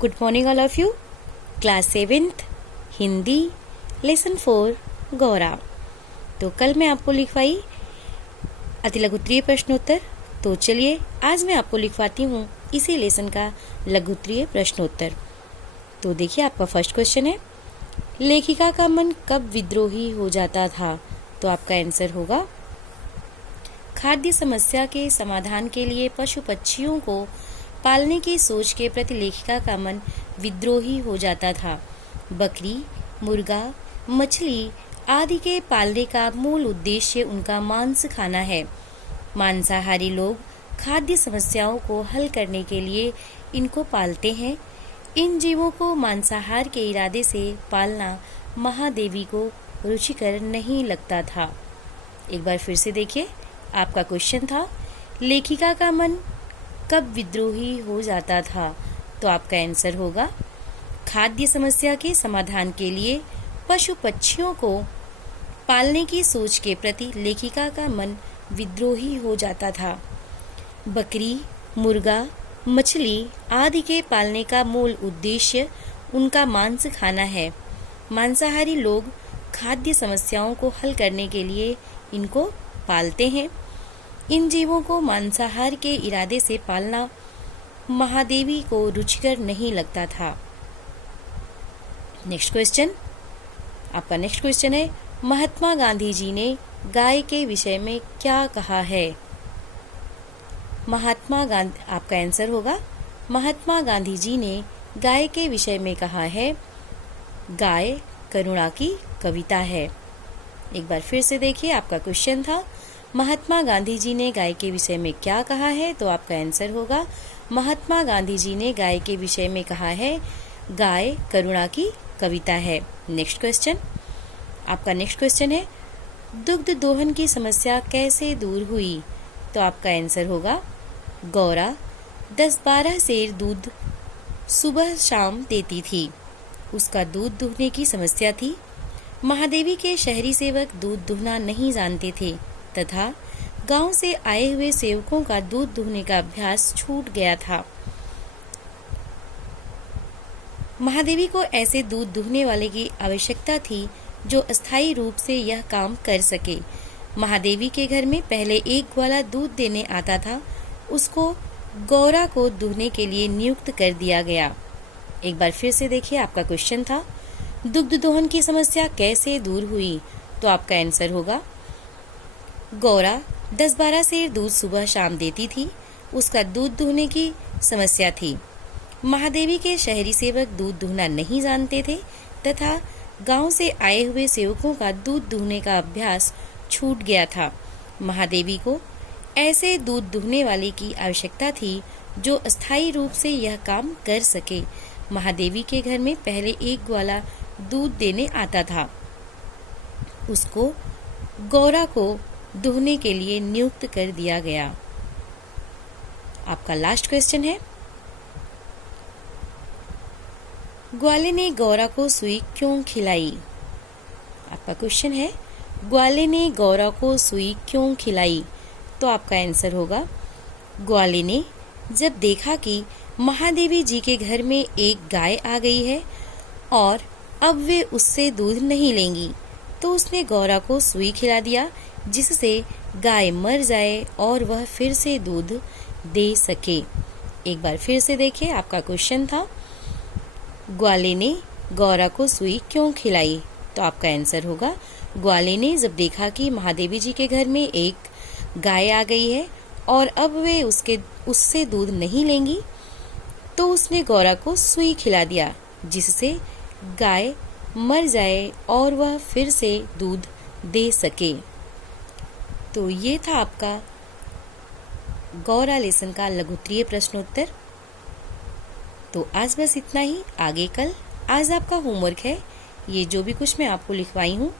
Good morning all of you. Class 7th Hindi lesson 4 Gaura. तो कल मैं आपको लिखवाई अतिलघुत्तरीय प्रश्नोत्तर। तो चलिए आज मैं आपको लिखवाती हूँ इसी लेसन का लघुत्तरीय प्रश्नोत्तर। तो देखिए आपका फर्स्ट क्वेश्चन है, लेखिका का मन कब विद्रोही हो जाता था? तो आपका आंसर होगा, खाद्य समस्या के समाधान के लिए पशु पक्षियों को पालने की सोच के प्रति लेखिका का मन विद्रोही हो जाता था। बकरी, मुर्गा, मछली आदि के पालने का मूल उद्देश्य उनका मांस खाना है। मांसाहारी लोग खाद्य समस्याओं को हल करने के लिए इनको पालते हैं। इन जीवों को मांसाहार के इरादे से पालना महादेवी को रुचिकर नहीं लगता था। एक बार फिर से देखिए, आपका क्वेश्चन था, लेखिका का मन कब विद्रोही हो जाता था? तो आपका आंसर होगा, खाद्य समस्या के समाधान के लिए पशु पक्षियों को पालने की सोच के प्रति लेखिका का मन विद्रोही हो जाता था। बकरी, मुर्गा, मछली आदि के पालने का मूल उद्देश्य उनका मांस खाना है। मांसाहारी लोग खाद्य समस्याओं को हल करने के लिए इनको पालते हैं। इन जीवों को मांसाहार के इरादे से पालना महादेवी को रुचिकर नहीं लगता था। नेक्स्ट क्वेश्चन, आपका नेक्स्ट क्वेश्चन है, महात्मा गांधी जी ने गाय के विषय में क्या कहा है? आपका आंसर होगा, महात्मा गांधी जी ने गाय के विषय में कहा है, गाय करुणा की कविता है। एक बार फिर से देखिए, आपका क्वेश्चन था, महात्मा गांधी जी ने गाय के विषय में क्या कहा है? तो आपका आंसर होगा, महात्मा गांधी जी ने गाय के विषय में कहा है, गाय करुणा की कविता है। नेक्स्ट क्वेश्चन, आपका नेक्स्ट क्वेश्चन है, दुग्ध दोहन की समस्या कैसे दूर हुई? तो आपका आंसर होगा, गौरा 10-12 सेर दूध सुबह शाम देती थी। उसका दूध दुहने की समस्या थी। महादेवी के शहरी सेवक दूध दुहना नहीं जानते थे तथा गांव से आए हुए सेवकों का दूध दुहने का अभ्यास छूट गया था। महादेवी को ऐसे दूध दुहने वाले की आवश्यकता थी जो अस्थायी रूप से यह काम कर सके। महादेवी के घर में पहले एक ग्वाला दूध देने आता था, उसको गौरा को दुहने के लिए नियुक्त कर दिया गया। एक बार फिर से देखिए, आपका क्वेश्चन था, दुग्ध दोहन की समस्या कैसे दूर हुई? तो आपका आंसर होगा, गौरा 10-12 सेर दूध सुबह शाम देती थी। उसका दूध दुहने की समस्या थी। महादेवी के शहरी सेवक दूध दुहना नहीं जानते थे तथा गांव से आए हुए सेवकों का दूध दुहने का अभ्यास छूट गया था। महादेवी को ऐसे दूध दुहने वाले की आवश्यकता थी जो अस्थायी रूप से यह काम कर सके। महादेवी के घर में पहले एक ग्वाला दूध देने आता था, उसको गौरा को दुहने के लिए नियुक्त कर दिया गया। आपका लास्ट क्वेश्चन है, ग्वाले ने गौरा को सुई क्यों खिलाई? आपका क्वेश्चन है, ग्वाले ने गौरा को सुई क्यों खिलाई? तो आपका आंसर होगा, ग्वाले ने जब देखा कि महादेवी जी के घर में एक गाय आ गई है और अब वे उससे दूध नहीं लेंगी, तो उसने गौरा को सुई खिला दिया जिससे गाय मर जाए और वह फिर से दूध दे सके। एक बार फिर से देखिए, आपका क्वेश्चन था, ग्वाले ने गौरा को सुई क्यों खिलाई? तो आपका आंसर होगा, ग्वाले ने जब देखा कि महादेवी जी के घर में एक गाय आ गई है और अब वे उससे दूध नहीं लेंगी, तो उसने गौरा को सुई खिला दिया जिससे गाय मर जाए और वह फिर से दूध दे सके। तो ये था आपका गौरा लेसन का लघुत्तरीय प्रश्नोत्तर। तो आज बस इतना ही, आगे कल। आज आपका होमवर्क है, ये जो भी कुछ मैं आपको लिखवाई हूँ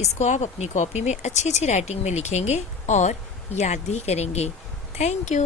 इसको आप अपनी कॉपी में अच्छी अच्छी राइटिंग में लिखेंगे और याद भी करेंगे। Thank you.